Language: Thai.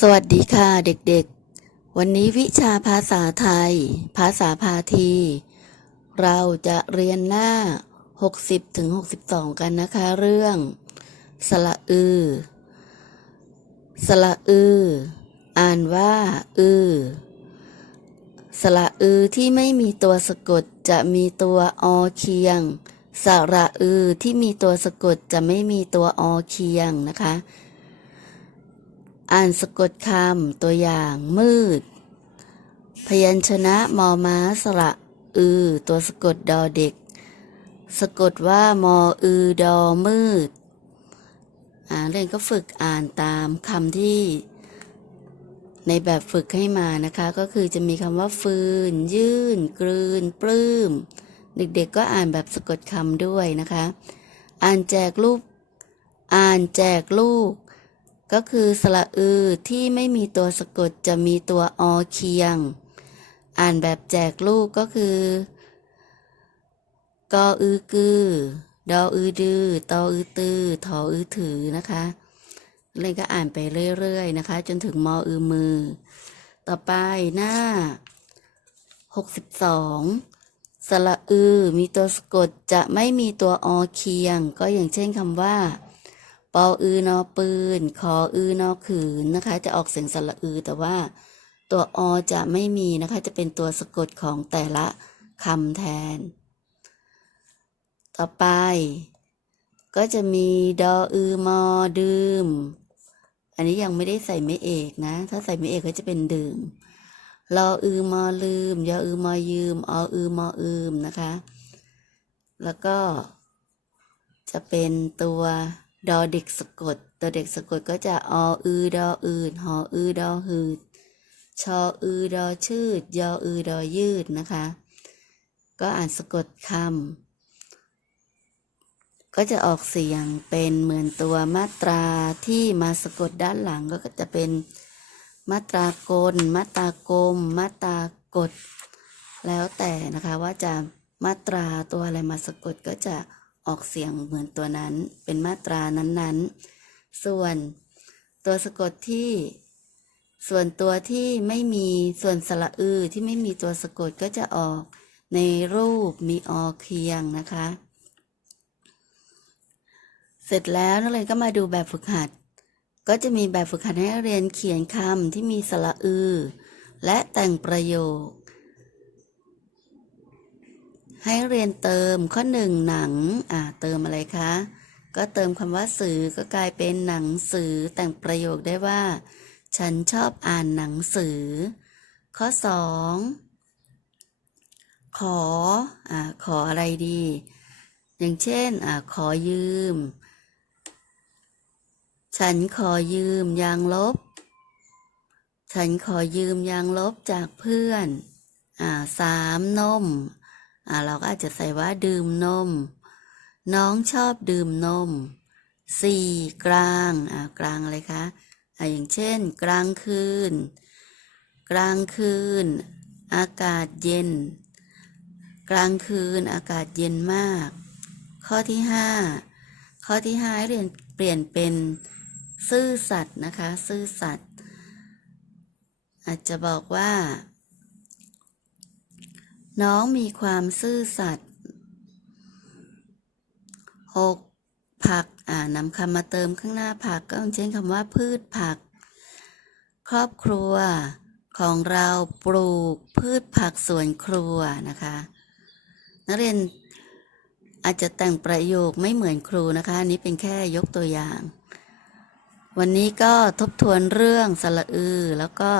สวัสดีค่ะเด็กๆ วันนี้วิชาภาษาไทย ภาษาพาที เราจะเรียนหน้า 60ถึง62 กันนะคะ เรื่อง สระอือ สระอือ อ่านว่าอือ สระอือที่ไม่มีตัวสะกดจะมีตัวอเคียง สระอือที่มีตัวสะกดจะไม่มีตัวอเคียงนะคะ อ่านสะกดคำตัวอย่างมืด พยัญชนะมอม้าสระอือ ตัวสะกดดอเด็ก สะกดว่ามออือดอมืด อ่าเรียนก็ฝึกอ่านตามคำที่ ในแบบฝึกให้มานะคะ ก็คือจะมีคำว่าฟืน ยื่น กลืน ปลื้ม เด็กๆก็อ่านแบบสะกดคำด้วยนะคะ อ่านแจกรูป อ่านแจกลูก ก็คือสระอือที่ไม่มีตัวสะกดจะมีตัวอเคียง อ่านแบบแจกลูกก็คือกออือกือดออือดือตออือตือทออือถือนะคะเล่นก็อ่านไปเรื่อยๆนะคะ จนถึงมออือมือ ต่อไปหน้า 62 สระอือมีตัวสะกดจะไม่มีตัวอเคียง ก็อย่างเช่นคำว่า ปออือนอปืนขออือนอขืนนะคะ จะออกเสียงสระอือแต่ว่าตัวอจะไม่มีนะคะ จะเป็นตัวสะกดของแต่ละคำแทน ต่อไป ก็จะมีดออือมอดื่ม อันนี้ยังไม่ได้ใส่ไม่เอกนะ ถ้าใส่ไม่เอกก็จะเป็นดื่มรออือมอลืมยออือมอยืมออือมออืมนะคะ แล้วก็จะเป็นตัว ดอเด็กสะกด ตัวเด็กสะกดก็จะออือดออืดหออือดอหืดชออือดอชืดยออือดอยืดนะคะ ก็อ่านสะกดคำก็จะออกเสียงเป็นเหมือนตัวมาตราที่มาสะกดด้านหลังก็จะเป็นมาตรากล มาตรากลม มาตรากดแล้วแต่นะคะว่าจะมาตราตัวอะไรมาสะกดก็จะ ออกเสียงเหมือนตัวนั้นเป็นมาตรานั้นๆ ส่วนตัวสะกดที่ ส่วนตัวที่ไม่มีส่วนสระอือที่ไม่มีตัวสะกดก็จะออกในรูปมีออเคียงนะคะ เสร็จแล้วนักเรียนก็มาดูแบบฝึกหัด ก็จะมีแบบฝึกหัดให้นักเรียนเขียนคำที่มีสระอือ และแต่งประโยค ให้เรียนเติมข้อหนึ่งหนังอ่าเติมอะไรคะ ก็เติมคำว่าสื่อก็กลายเป็นหนังสือแต่งประโยคได้ว่า ฉันชอบอ่านหนังสือ ข้อสองขออ่าขออะไรดี อย่างเช่นอ่าขอยืม ฉันขอยืมยางลบ ฉันขอยืมยางลบจากเพื่อนอ่าสามนม เราก็อาจจะใส่ว่าดื่มนม น้องชอบดื่มนมสี่กลางอ่ากลางอะไรคะอ่าอย่างเช่น กลางคืน กลางคืน อากาศเย็น กลางคืนอากาศเย็นมาก ข้อที่ห้าข้อที่ห้าให้เรียนเปลี่ยนเป็นซื่อสัตย์นะคะ ซื่อสัตย์อาจจะบอกว่า น้องมีความซื่อสัตย์หกผัก อ่านำคำมาเติมข้างหน้าผักก็อย่างเช่นคำว่าพืชผัก ครอบครัวของเราปลูกพืชผักสวนครัวนะคะ นักเรียนอาจจะแต่งประโยคไม่เหมือนครูนะคะอันนี้เป็นแค่ยกตัวอย่าง วันนี้ก็ทบทวนเรื่องสระอือแล้วก็